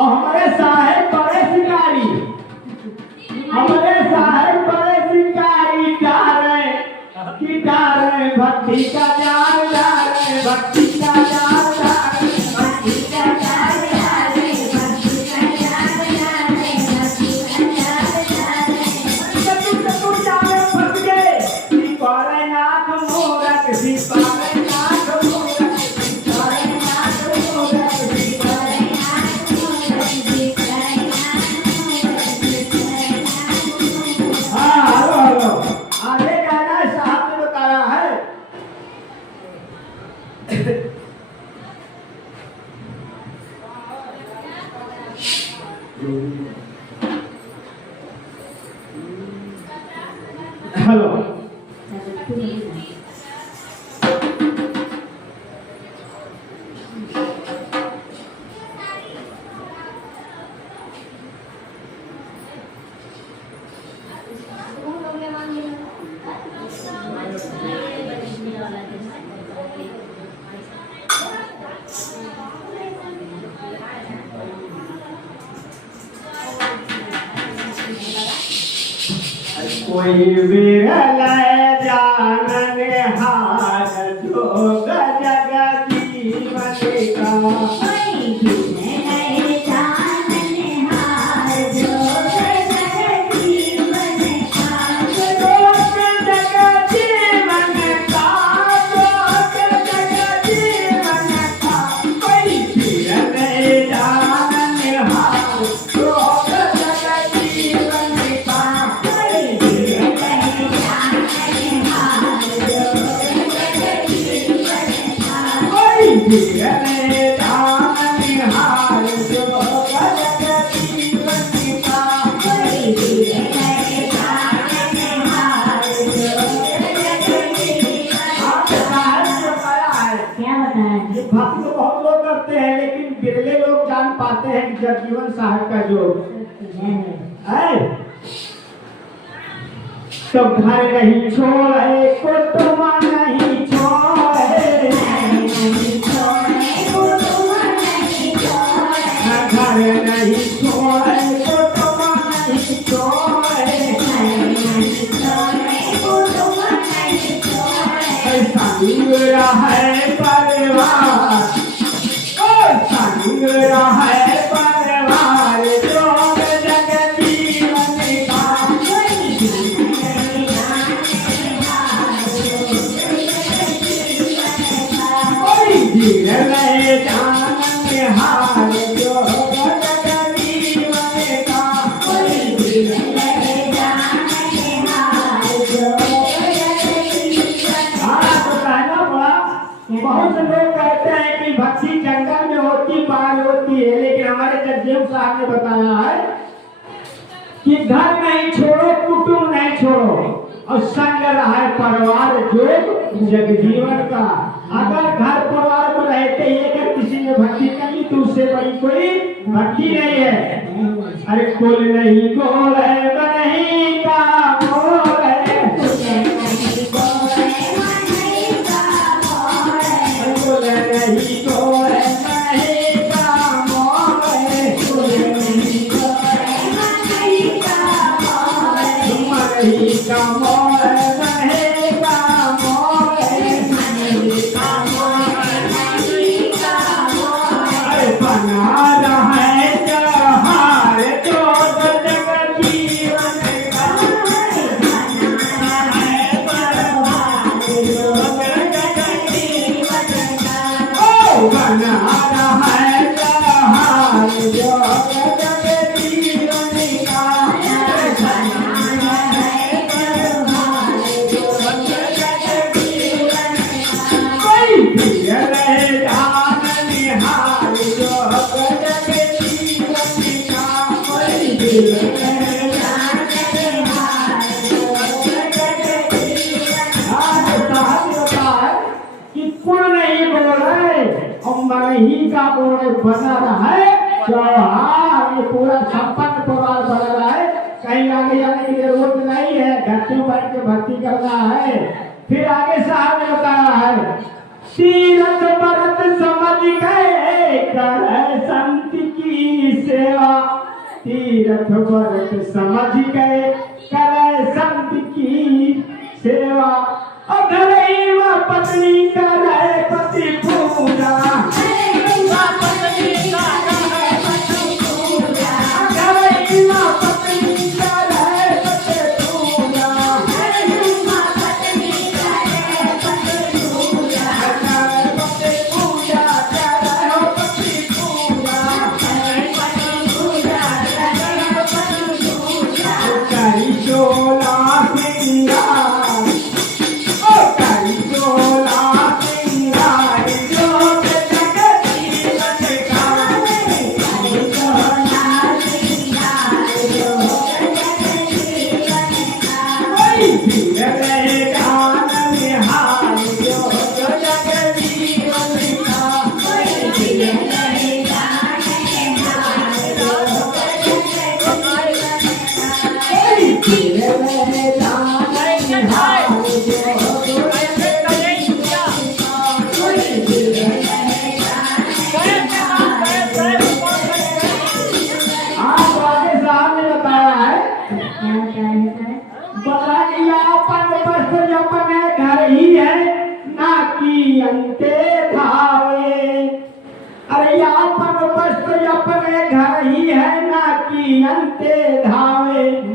और हमारे साहेब बड़े शिकारी, हमारे साहेब बड़े शिकारी डारे की डारे भक्ति का जान डारे भक्ति का जान डारे भक्ति का जान डारे भक्ति का जान डारे भक्ति का जान डारे तू जाने फंस गए सिपाही नाथ मोरक सिपाही नाथ मोरक सिपाही नाथ मोरक सिपाही नाथ मोरक सिपाही नाथ हाँ हेलो आगे गाना साहब ने बताया है हेलो कोई विरल जानन हार जोग जग जीवन का कोई विरल जानन हार जोग जग जीवन का जोग जग जीवन का जोग जग जीवन का कोई विरल जानन हार जोग जग जीवन का भक्ति तो बहुत लोग करते हैं लेकिन बिरले लोग जान पाते हैं कि जगजीवन साहब का जो है तो घर नहीं छोड़े कुटुंब नहीं छोड़े नहीं छोड़े कुटुंब नहीं छोड़े घर नहीं छोड़े कुटुंब नहीं छोड़े नहीं छोड़े कुटुंब नहीं छोड़े ऐसा निगरा है परिवार ऐसा निगरा है परिवार जो जग जीवन का विरले जानन हार जोग जग जीवन का कोई विरले जानन हार जोग जग जीवन का तो कहना पड़ा बहुत से लोग कहते हैं कि भक्ति जंगल में होती पार होती है लेकिन हमारे जगजीवन साहब ने बताया है कि घर नहीं छोड़ो कुटुंब नहीं छोड़ो और संग रहा परिवार जोग जगजीवन का अगर घर परिवार में रहते ही अगर किसी ने भक्ति कर ली तो उससे बड़ी कोई भक्ति नहीं है अरे कुल नहीं गोल है नहीं का मोल है कुल नहीं गोल है नहीं का मोल है कुल नहीं गोल है नहीं का मोल है कुल नहीं गोल है नहीं का मोल है नहीं का मोल है नहीं का मोल है नहीं का बना रहा है जहार जोग जग जीवन का बना है परवार जोग जग जीवन का ओ बना रहा है जहार जोग जग जीवन का बना है परवार जोग जग जीवन का कोई भी रहे जान निहार जोग जग जीवन का कोई भी रहे जान निहार जोग जग जीवन का साहब बता कि कुल नहीं बोले और मन ही का बोले बना रहा है त्योहार ये पूरा संपन्न परिवार बना रहा है कहीं आगे जाने की जरूरत नहीं है घर से बैठ के भक्ति करना है फिर आगे साहब ने बताया है तीरथ व्रत समझ गए कर संत की से सेवा तीर्थ व्रत समझ गए करे संत की सेवा अधरे व पत्नी करे पति पूजा अधरे व पत्नी करे पति पूजा अंते धावे अरे आपन वस्तु अपने घर ही है ना कि अंते धावे